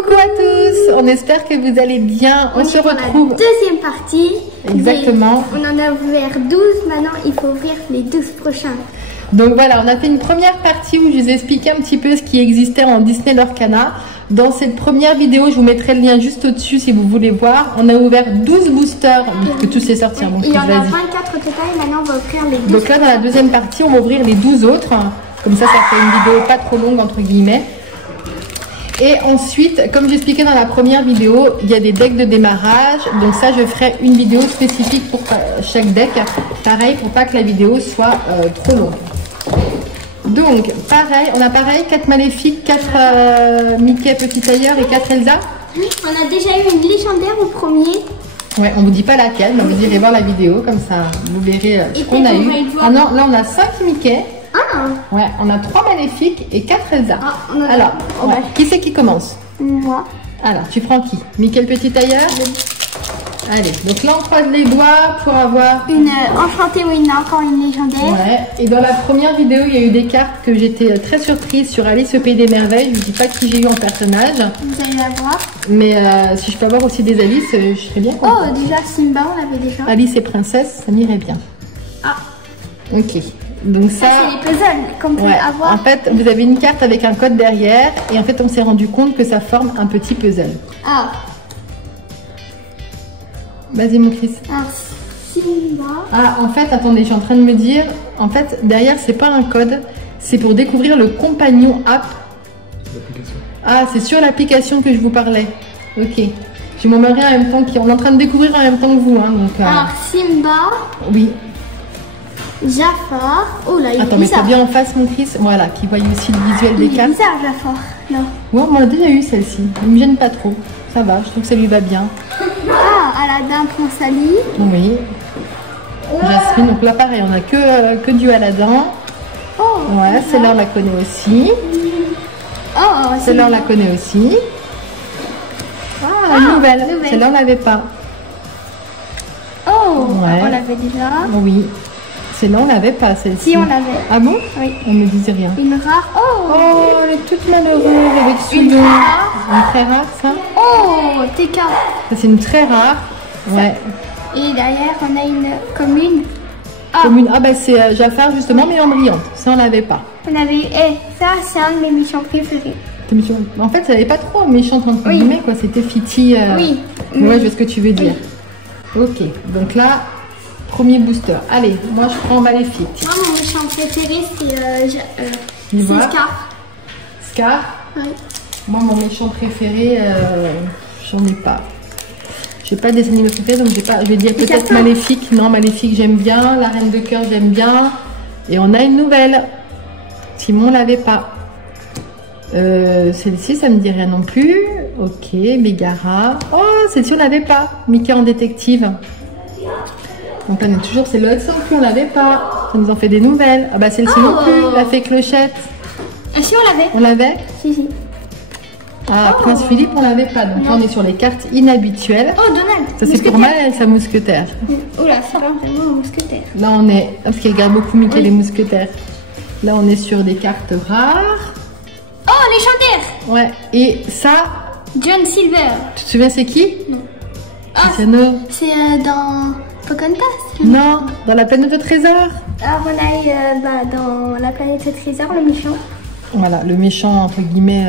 Coucou à tous, on espère que vous allez bien. On se retrouve. La deuxième partie. Exactement. On en a ouvert 12, maintenant il faut ouvrir les 12 prochains. Donc voilà, on a fait une première partie où je vous ai expliqué un petit peu ce qui existait en Disney Lorcana. Dans cette première vidéo, je vous mettrai le lien juste au-dessus si vous voulez voir. On a ouvert 12 boosters, que tout s'est sorti. Oui, il y en a 24 au total, maintenant on va ouvrir les 12. Donc là, dans la deuxième partie, on va ouvrir les 12 autres. Comme ça fait une vidéo pas trop longue, entre guillemets. Et ensuite, comme j'expliquais dans la première vidéo, il y a des decks de démarrage. Donc ça, je ferai une vidéo spécifique pour chaque deck. Pareil, pour pas que la vidéo soit trop longue. Donc, pareil, on a 4 maléfiques, 4 Mickey Petit Tailleur et 4 Elsa. On a déjà eu une légendaire au premier. Ouais, on vous dit pas laquelle, mais vous irez voir la vidéo, comme ça vous verrez ce qu'on a eu. Ah non, là on a 5 Mickey. Ah. Ouais, on a 3 maléfiques et 4 Elsa. Ah, alors, ouais. Qui c'est qui commence? Moi. Alors, tu prends qui? Mickey le Petit Tailleur? Allez, donc là on croise les doigts pour avoir une enchantée, oui, encore une légendaire. Ouais, et dans la première vidéo, il y a eu des cartes que j'étais très surprise sur Alice au Pays des Merveilles. Je ne dis pas qui j'ai eu en personnage. Vous allez la voir. Mais si je peux avoir aussi des Alice, je serais bien contente. Oh, déjà Simba, on l'avait déjà. Alice et Princesse, ça m'irait bien. Ah. Ok. Donc ça, c'est les puzzles qu'on peut avoir. En fait, vous avez une carte avec un code derrière. Et en fait, on s'est rendu compte que ça forme un petit puzzle. Ah. Vas-y mon Chris. Alors, Simba. Ah, en fait, attendez, je suis en train de me dire, en fait, derrière, c'est pas un code, c'est pour découvrir le compagnon app. Ah, c'est sur l'application que je vous parlais. Ok. J'ai mon mari en même temps on est en train de découvrir en même temps que vous. Hein, donc, alors, Simba. Oui. Jafar. Oh là, il est Attends, bizarre. mets-toi bien en face, mon Chris. Voilà, qui voit aussi le visuel des cartes. Il est bizarre, Jafar. Non. Ouais, on a déjà eu celle-ci. Il me gêne pas trop. Ça va, je trouve que ça lui va bien. Ah, Aladdin, Prince Ali. Oui. Jasmine, donc là pareil, on a que du Aladdin. Oh, ouais, celle-là on la connaît aussi. Oh, celle-là on la connaît aussi. Ah, la nouvelle. Celle-là on l'avait pas. Oh, ouais. On l'avait déjà. Oui. Celle-là on l'avait pas, celle-ci. Si, on l'avait. Ah bon? Oui. On me disait rien. Une rare. Oh, oh, elle est toute malheureuse avec une rare. Une très rare, ça? Oh, TK. Ça, c'est une très rare. Ouais. Et derrière, on a une commune. Ah, commune. Ah, bah c'est Jafar, justement, mais en brillante. Ça, on l'avait pas. On avait. Ça, c'est un de mes méchants préférés. En fait, ça n'avait pas trop méchante entre guillemets, quoi. C'était Fiti. Oui. Ouais, je vois ce que tu veux dire. Ok, donc là, premier booster. Allez, moi je prends Maléfique. Moi, mon méchant préféré, c'est Scar. Scar? Oui. Moi, mon méchant préféré, j'en ai pas. J'ai pas de dessin animé préféré, donc j'ai pas. Je vais dire peut-être Maléfique. Non, Maléfique, j'aime bien. La Reine de Cœur, j'aime bien. Et on a une nouvelle. Simon l'avait pas. Celle-ci, ça me dit rien non plus. Ok, Megara. Oh, celle-ci, on l'avait pas. Mickey en détective. Donc là, on est toujours. C'est l'autre sans plus, on l'avait pas. Ça nous en fait des nouvelles. Ah bah celle-ci non plus. La fée Clochette. Ah si, on l'avait. On l'avait? Si, si. Ah, Prince Philippe, on l'avait pas. Donc là, on est sur les cartes inhabituelles. Oh, Donald. Ça, c'est pour mal, sa mousquetaire. Oh là, c'est vraiment un mousquetaire. Là, on est. Parce qu'il regarde beaucoup Mickey les mousquetaires. Là, on est sur des cartes rares. Oh, légendaire. Ouais. Et ça. John Silver. Tu te souviens, c'est qui? Non. Ah, c'est dans Pocahontas. Non, dans la planète de trésor. Alors, on a eu dans la planète de trésor, le méchant. Voilà, le méchant, entre guillemets,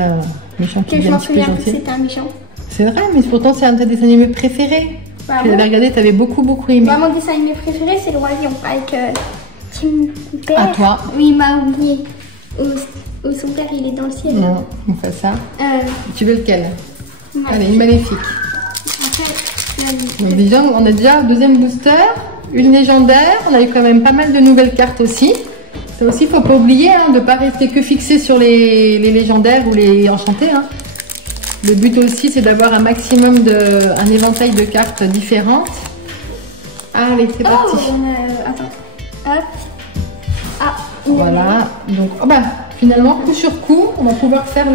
méchant qui devient un petit peu gentil. C'était un méchant. C'est vrai, mais pourtant, c'est un de tes dessins animés préférés. Bah, tu l'avais regardé, tu avais beaucoup aimé. Bah, mon dessin animé préféré, c'est le Roi Lion, avec Tim Père. À toi. Oui, il m'a oublié. Où son père, il est dans le ciel. Non, on fait ça. Tu veux lequel? Ouais. Allez, une Maléfique. Donc déjà, on a déjà un deuxième booster, une légendaire. On a eu quand même pas mal de nouvelles cartes aussi. Ça aussi, faut pas oublier de ne pas rester que fixé sur les légendaires ou les enchantés. Hein. Le but aussi, c'est d'avoir un maximum un éventail de cartes différentes. Allez, c'est parti. Attends. Hop. Ah. Voilà. Donc, finalement, coup sur coup, on va pouvoir faire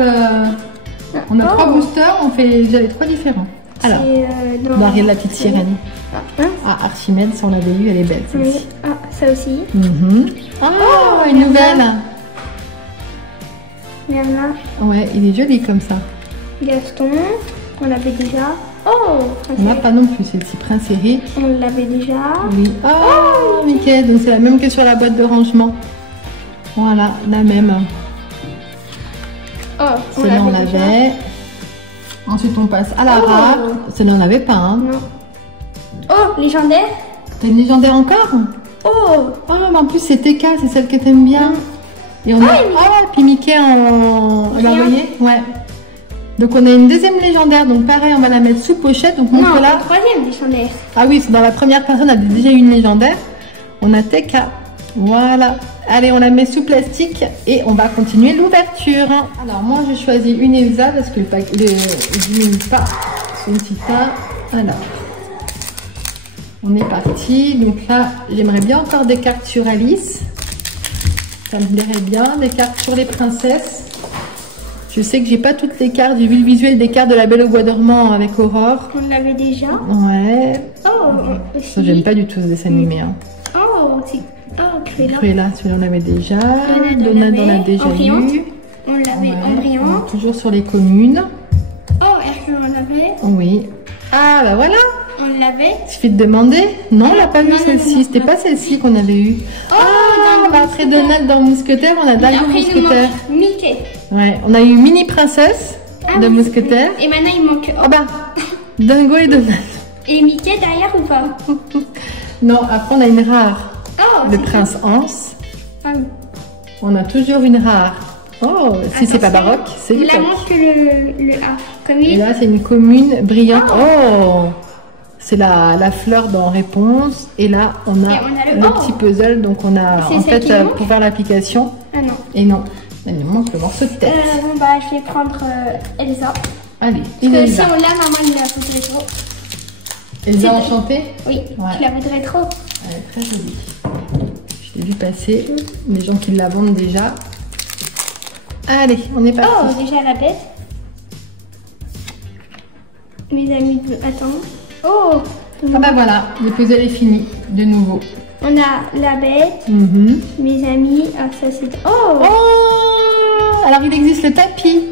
on a 3 boosters, on fait déjà les 3 différents. Alors, Ariel la petite sirène. Ah, Archimède, ça on l'avait eu, elle est belle celle-ci. Ah, ça aussi. Ah, une nouvelle. Merlin. Ouais, il est joli comme ça. Gaston, on l'avait déjà. Oh, On n'a pas non plus celle-ci, Prince Eric. on l'avait déjà. Oui. Oh, Mickey, donc c'est la même que sur la boîte de rangement. Voilà, la même. Oh, on Celle-là, on l'avait déjà. l'avait. Ensuite, on passe à la Oh. rare. Celle-là, on n'avait pas. Hein. Non. Oh, légendaire. T'as une légendaire encore? Oh, Oh, mais en plus, c'est TK, c'est celle que t'aimes bien. Et on a... oui. Oh, et puis Mickey en... Vous voyez? Ouais. Donc, on a une deuxième légendaire. Donc, pareil, on va la mettre sous pochette. Donc, non, montre-la. la troisième légendaire. Ah oui, dans la première personne, on a déjà eu une légendaire. On a TK. Voilà. Allez, on la met sous plastique et on va continuer l'ouverture. Alors, moi, j'ai choisi une Elsa parce que le pack ne diminue pas son petit tas. Alors, on est parti. Donc là, j'aimerais bien encore des cartes sur Alice. Ça me plairait bien. Des cartes sur les princesses. Je sais que j'ai pas toutes les cartes. J'ai vu le visuel des cartes de la Belle au Bois dormant avec Aurore. On l'avait déjà. Ouais. Oh, Ça, j'aime pas du tout ce dessin animé. Hein. Oh, c'est. Oh, Cruella. Cruella, celui-là on l'avait déjà. Donald, on l'a déjà Embrayante. eu. On l'avait Ouais, Embrayante. toujours sur les communes. Oh, Hercule, on l'avait. Oui. Ah bah voilà. On l'avait. Il suffit de demander. Non, on l'a pas Non, vu non, celle-ci. non, C'était non. pas celle-ci qu'on avait eue. dans bah, après Donald dans Mousquetaire, on a Dingo Après, il nous Mousquetaire. manque Mickey. Ouais, on a eu Mini Princesse Ah, de oui. Mousquetaire. Et maintenant, il manque. Oh bah, Dingo et Donald. Et Mickey derrière ou pas? Non, après on a une rare. Oh, Le c'est Prince Hans. Ah oui. On a toujours une rare. Oh, si c'est pas Attention, baroque, c'est il du la top. montre que le A. Comme Et il. là, c'est une commune brillante. Oh, c'est la fleur dans réponse. Et là, on a, Et on a le le oh. petit puzzle. Donc, on a C'est en celle fait qui manque pour faire l'application. Ah non. Et non, il nous manque le morceau de tête. Bon, bah, je vais prendre Elsa. Allez, Parce que si Elsa. on l'a, maman, il la voudrait trop. Elsa enchantée. Oui, Ouais. tu la voudrais trop. Elle est très jolie. Je l'ai vu passer. Les gens qui la vendent déjà. Allez, on est parti. Oh, déjà la bête. Mes amis, attends. Oh, Ah bah voilà, le puzzle est fini de nouveau. on a la bête, Mhm. mes amis. Ah, ça c'est. Oh, Oh, alors il existe le tapis.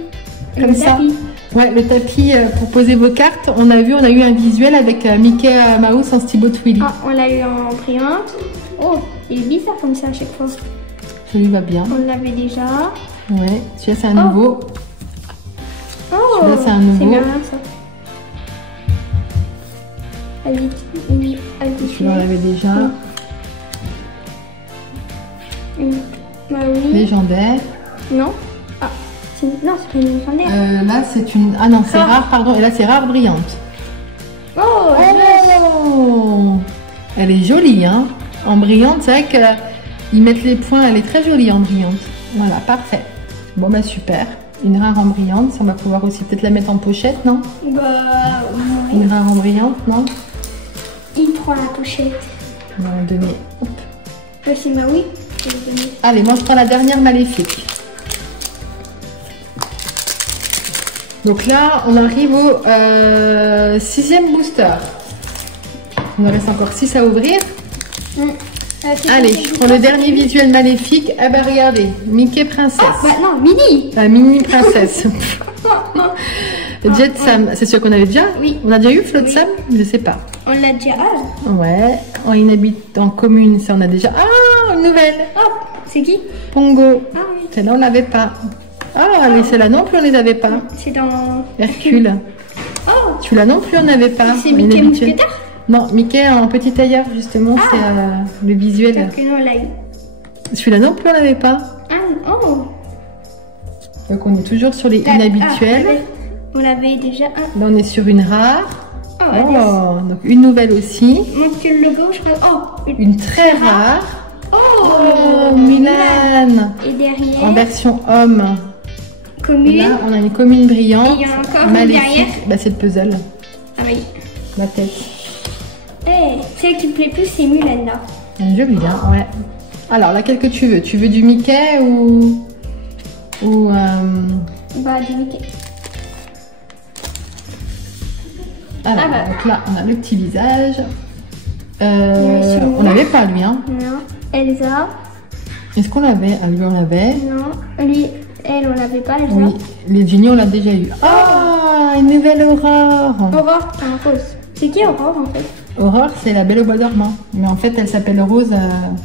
Comme le ça. tapis. Ouais, le tapis pour poser vos cartes. On a eu un visuel avec Mickey Mouse en stylo Willy. Ah, on l'a eu en brillante. Oh, il est bizarre comme ça à chaque fois. Ça lui va bien. On l'avait déjà. Ouais, celui-là c'est un nouveau. Oh, Celui-là, c'est un nouveau. C'est bien ça. Oui, Celui-là on l'avait déjà. Bah oui. Légendaire. Non. Ah, non, c'est pas une légendaire. Là c'est une... Ah non, c'est Rare. rare, pardon. Et là c'est rare brillante. Oh, Oh, elle est jolie, hein. En brillante, c'est vrai qu'ils mettent les points. Elle est très jolie en brillante. Voilà, parfait. Bon bah super. Une rare en brillante, ça on va pouvoir aussi peut-être la mettre en pochette, non? bah, ouais. Une rare en brillante, non? Il prend la pochette. On va la donner. Hop. C'est ma oui. Je vais donner. Allez, moi je prends la dernière maléfique. Donc là, on arrive au 6e booster. Il nous reste encore 6 à ouvrir. Allez, je prends le dernier visuel maléfique. Ah bah regardez, Mickey Princesse. Ah, bah non, Mini. La mini princesse. Jet Sam, c'est sûr qu'on avait déjà? Oui. On a déjà eu Flotte Oui. Sam? Je sais pas. On l'a déjà. Ah, Ouais. En inhabite en commune, ça on a déjà. Ah, une nouvelle. oh, c'est qui? Pongo. Ah oui. Celle-là on l'avait pas. Ah, mais celle-là non plus on les avait pas. C'est dans. Hercule. Oh, Celui-là non plus on n'avait pas. c'est Mickey Inhabituel. Mousquetaire. Non, Mickey en petit tailleur justement, c'est le visuel. Donc non, on l'a eu. Celui-là non plus on l'avait pas. Ah, oh. Donc on est toujours sur les Ah, inhabituels. on l'avait déjà un. Là on est sur une rare. Oh, Oh, donc une nouvelle aussi. montre que le logo, je crois. Oh, Une très rare. Oh, Mulan. Et derrière, En version homme. commune. Là, on a une commune brillante. Et il y en a encore une maléfique. derrière. Bah, c'est le puzzle. Ah oui. La tête. Eh, celle qui me plaît plus, c'est Mulan là. Joli, hein, ouais. Alors, laquelle que tu veux? Tu veux du Mickey ou. Bah, du Mickey. Alors, Ah bah. donc là, on a le petit visage. Monsieur On n'avait pas lui, hein. Non. Elsa. Est-ce qu'on l'avait? Ah, lui, on l'avait. Non. Lui, elle, on l'avait pas, Elsa. Oui. Les Genie, on l'a déjà eu. Oh, une nouvelle Aurore. Aurore en rose. C'est qui Aurore en fait? Aurore, c'est la Belle au bois dormant. Mais en fait, elle s'appelle Rose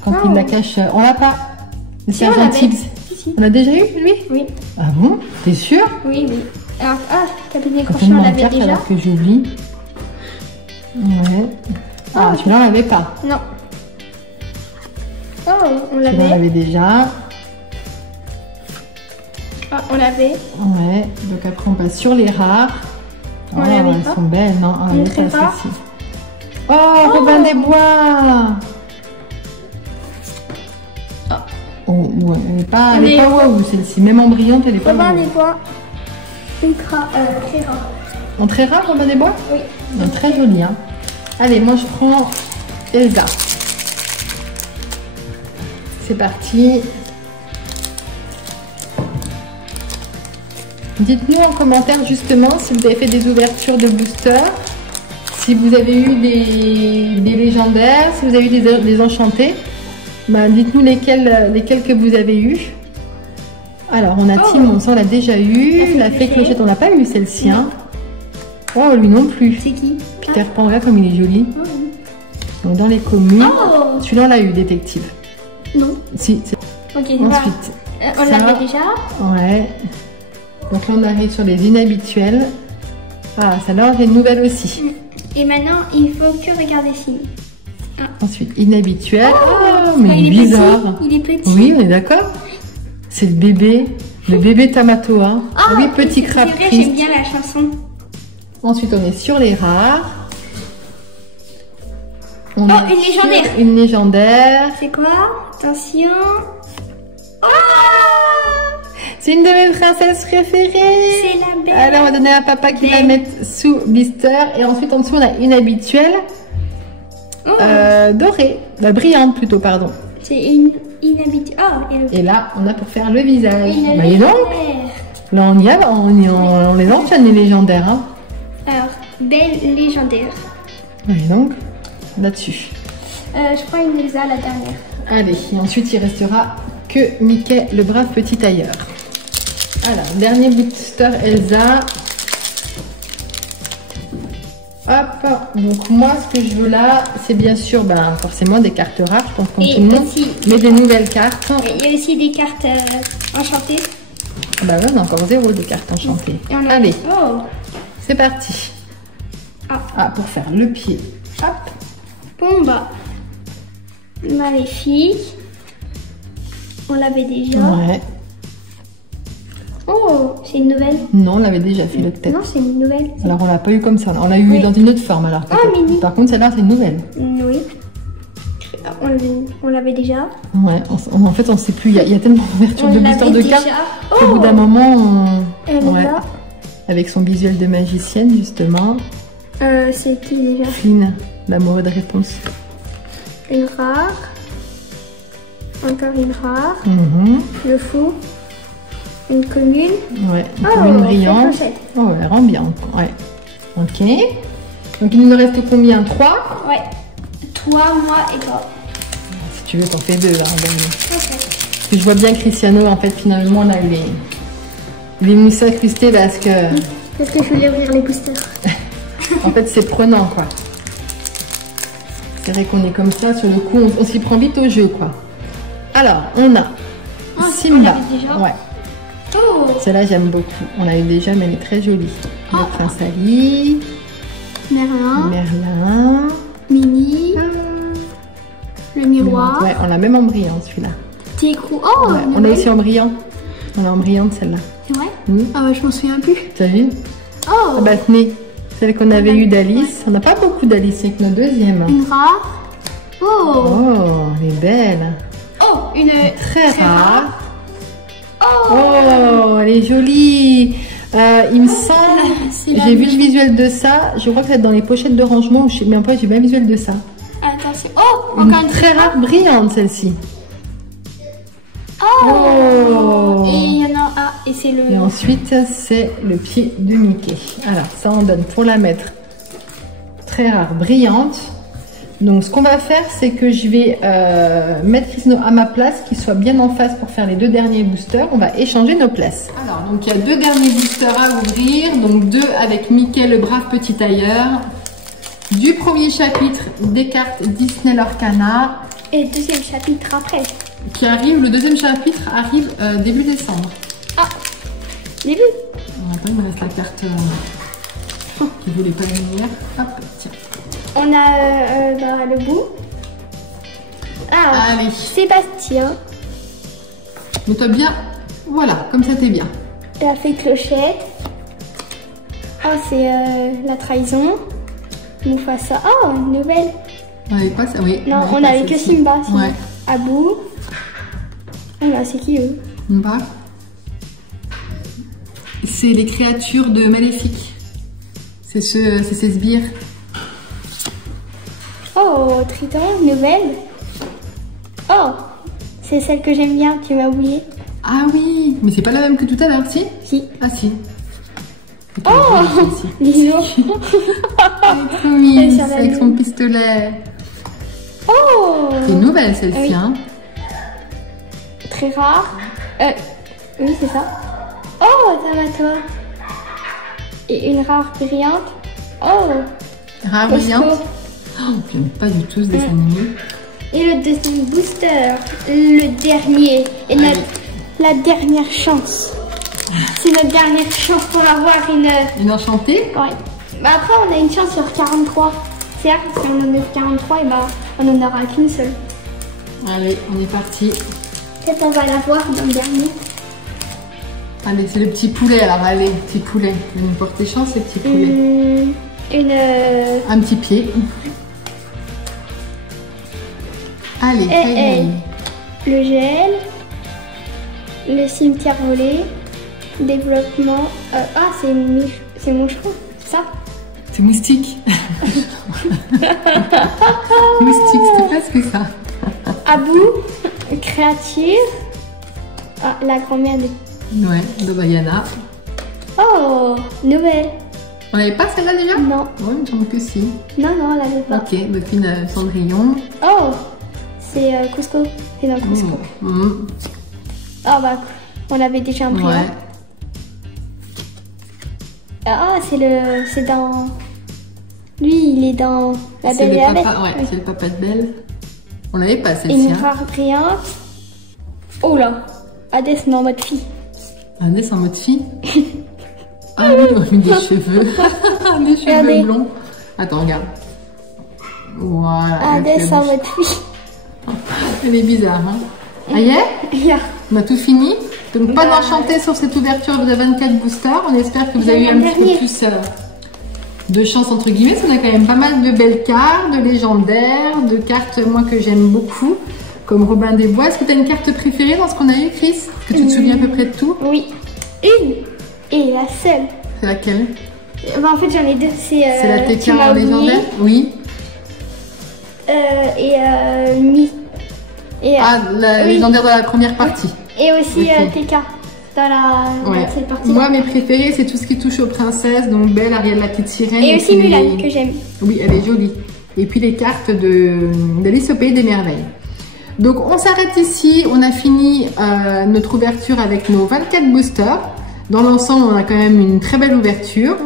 quand il la cache. On l'a pas. C'est on un l'avait. Tibbs. Si. On a déjà eu, lui? Oui. Ah bon? T'es sûr? Oui, oui. Alors, Capitaine Quand Crochet, on on m'en l'avait carte déjà. alors que j'oublie. Ouais. Ah, celui-là, on l'avait pas. Non. Oh, on Celui-là, on l'avait. l'avait déjà. Ah, on l'avait. Ouais. Donc après, on passe sur les rares. On Oh, l'avait elles pas. sont belles, non? Ah, Une mais très ça, rare. celle-ci. Oh, Robin des Bois! Oh, ouais, elle n'est pas, Mais- waouh celle-ci. Même en brillante, elle est pas Robin waouh. des Bois. Ultra, très rare. En très rare, Robin des Bois? Oui. Très joli, hein. Allez, moi je prends Elsa. C'est parti. Dites-nous en commentaire justement si vous avez fait des ouvertures de boosters, si vous avez eu des légendaires, si vous avez eu des enchantés. Ben, dites-nous lesquels que vous avez eu. Alors, on a Tim, on l'a déjà eu. La fée Clochette, on l'a pas eu celle-ci. Hein. Oh, lui non plus. C'est qui? Peter Pan, regarde comme il est joli. Donc, dans les communes. Oh. Celui-là, on l'a eu, détective. Non. Si, Ok, c'est pas. ensuite. On ça. l'avait déjà. Ouais. Donc là, on arrive sur les inhabituels. Ah, celle-là, j'ai une nouvelle aussi. Et maintenant, il faut que regarder ici. Ensuite, inhabituel. Oh, mais il est bizarre. petit. Il est petit. Oui, on est d'accord. C'est le bébé Tamatoa. Ah, oui, petit c'est crabe vrai, triste. j'aime bien la chanson. Ensuite, on est sur les rares. On Oh, est une sur légendaire. Une légendaire. C'est quoi? Attention. Oh, C'est une de mes princesses préférées. c'est la belle. Alors, on va donner à papa qui va Belle. mettre sous blister. Et ensuite, en dessous, on a inhabituelle. Oh, Dorée. Brillante plutôt, pardon. c'est une inhabituelle. Oh, il y a le Et là, on a pour faire le visage. une Voyez donc. légendaire. Là, on y va. On les enchaîne, les légendaires. Hein. Alors, belle légendaire. Voyez donc. Là-dessus. Je prends une Elsa, la dernière. Allez, et ensuite il restera que Mickey, le brave petit tailleur. Alors, dernier booster Elsa. Hop, donc moi ce que je veux là, c'est bien sûr forcément des cartes rares, je pense comme Et tout le monde, aussi- mais des nouvelles cartes. Et il y a aussi des cartes enchantées. Bah ouais, on a encore 0 de cartes enchantées. Et on a... Allez, Oh, c'est parti. Ah. Pour faire le pied. Hop. Pumba. Maléfique. On l'avait déjà. Ouais. Oh, c'est une nouvelle. Non, on l'avait déjà fait le tête. Non, c'est une nouvelle. Alors on l'a pas eu comme ça, on l'a eu Oui. dans une autre forme alors. peut-être. mini. Par contre celle-là c'est une nouvelle. Oui. On l'avait déjà. Ouais, en fait on sait plus, il y a tellement d'ouvertures On de l'avait boosters de déjà. cartes qu'au bout d'un Oh, moment, elle est ouais, là. avec son visuel de magicienne justement, C'est qui déjà? Flynn, l'amoureux de réponse. Une rare. Encore une rare. Mhm. Le fou. Une commune. Ouais, une Oh, commune brillante. Fée Clochette. Oh, elle rend bien, ouais. Ok. Donc il nous reste combien? 3? Ouais. Toi, moi et toi. Si tu veux, t'en fais 2. Hein, Ok. Parce que je vois bien Cristiano, en fait, finalement, on a eu les mousses incrustées parce que, Parce que je voulais ouvrir les boosters. en fait, c'est prenant, quoi. C'est vrai qu'on est comme ça, sur le coup, on s'y prend vite au jeu, quoi. Alors, on a on Simba. l'avait déjà. Ouais, Oh, celle-là, j'aime beaucoup. On l'a eu déjà, mais elle est très jolie. Le prince Ali, Merlin. Merlin. Mini. Le miroir. Ouais, on l'a même en brillant, celui-là. Técrou. Oh, Ouais, on Noël. a aussi en brillant. On a en brillante, celle-là. C'est vrai? Oui. Ah ouais, je m'en souviens plus. T'as vu? Oh, Ah bah tenez, celle qu'on avait eue d'Alice. On n'a pas beaucoup d'Alice, c'est que notre deuxième. une rare. Oh, Oh, elle est belle. oh, une Très rare. Oh, Oh, elle est jolie. Il me semble, c'est la j'ai vu le visuel de ça. Je crois que c'est dans les pochettes de rangement. Mais en fait, j'ai pas le visuel de ça. attention. Oh, Une encore une très rare brillante, celle-ci. Oh, Oh. et il y en a un. Et c'est le. Et ensuite, c'est le pied de Mickey. Alors, ça, on donne pour la mettre très rare, brillante. Donc ce qu'on va faire, c'est que je vais mettre Chrisno à ma place, qu'il soit bien en face pour faire les 2 derniers boosters. On va échanger nos places. Alors, donc il y a 2 derniers boosters à ouvrir. Donc 2 avec Mickey, le brave petit tailleur. Du premier chapitre des cartes Disney Lorcana. Et deuxième chapitre après. Qui arrive, le deuxième chapitre arrive début décembre. Ah, début. Attends, il me reste la carte qui voulait pas venir. Hop, tiens. On a dans le bout. Ah, allez. Sébastien. Mets-toi bien. Voilà, comme ça t'es bien. La fée Clochette. Ah, c'est la trahison. Mufasa. Oh, une nouvelle. On n'avait pas ça, oui. Non, on avait que Simba. Ouais. Abu. Ah là, c'est qui eux? Simba. C'est les créatures de Maléfique. C'est ces sbires. Oh, Triton, nouvelle. Oh, c'est celle que j'aime bien, tu m'as oublié. Ah oui, mais c'est pas la même que tout à l'heure, si? Si. Ah si. Oh, Lilo. Elle est trop mise avec son pistolet. Oh. C'est une nouvelle celle-ci, oui. hein. Très rare. Oui, c'est ça. Oh, Tamato. Et une rare brillante. Oh. Rare brillante. Oh, j'aime pas du tout ce dessin animé. Et le deuxième booster, le dernier. Et la dernière chance. C'est notre dernière chance pour avoir une enchantée. Ouais. Bah après, on a une chance sur 43. Certes, si on en a 43, et bah, on en aura qu'une seule. Allez, on est parti. Peut-être on va l'avoir dans le dernier. Allez, c'est le petit poulet alors, allez, petit poulet. Vous nous portez chance, ces petits poulets. Un petit pied. Allez, le gel, le cimetière volé, développement. C'est mon cheveu, c'est ça? C'est moustique. Moustique, c'était presque ça. Abu, créature. Ah, la grand-mère de... Ouais, de Diana. Oh, nouvelle. On n'avait pas celle-là déjà? Non. Oui, il me semble que si. Non, on l'avait pas. Ok, Buffy Cendrillon. Oh, c'est Cusco. C'est dans Cusco. Ah bah, on l'avait déjà imprimé. Ouais. Ah, c'est dans... Lui, il est dans La Belle et la Bête. Ouais, c'est le papa de Belle. On l'avait pas celle-ci. Et une rare brillante. Oh là, Hades mais en mode fille. Hades en mode fille. Ah oui, on a mis des cheveux. Des cheveux blonds. Attends, regarde. Voilà. Hades en mode fille. Elle est bizarre, hein. Ah yeah. On a tout fini. Donc pas d'enchanté sur cette ouverture de 24 boosters. On espère que vous avez eu un petit peu plus de chance entre guillemets. Parce qu'on a quand même pas mal de belles cartes, de légendaires, de cartes moi que j'aime beaucoup, comme Robin des Bois. Est-ce que tu as une carte préférée dans ce qu'on a eu, Chris? Est-ce que tu te souviens à peu près de tout? Oui, une et la seule. C'est laquelle? Bah, en fait j'en ai deux. C'est la TK légendaire? Oui. Mi. Et, la légendaire de la première partie. Et aussi TK dans cette partie. Moi, mes préférés, c'est tout ce qui touche aux princesses, donc Belle, Ariel, la petite sirène. Et aussi Mulan, que j'aime. Oui, elle est jolie. Et puis les cartes d'Alice au Pays des Merveilles. Donc, on s'arrête ici. On a fini notre ouverture avec nos 24 boosters. Dans l'ensemble, on a quand même une très belle ouverture.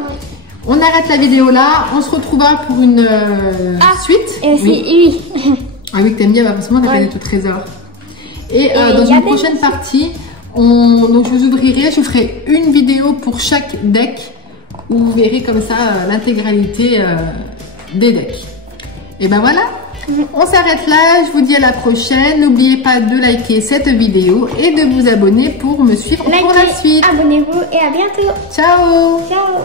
On arrête la vidéo là. On se retrouvera pour une suite. Et aussi, oui. Ah oui, que t'aimes bien, forcément, la planète au trésor. Et dans une prochaine partie, donc je vous ferai une vidéo pour chaque deck où vous verrez comme ça l'intégralité des decks. Et ben voilà, on s'arrête là, je vous dis à la prochaine. N'oubliez pas de liker cette vidéo et de vous abonner pour me suivre pour la suite. Abonnez-vous et à bientôt. Ciao. Ciao.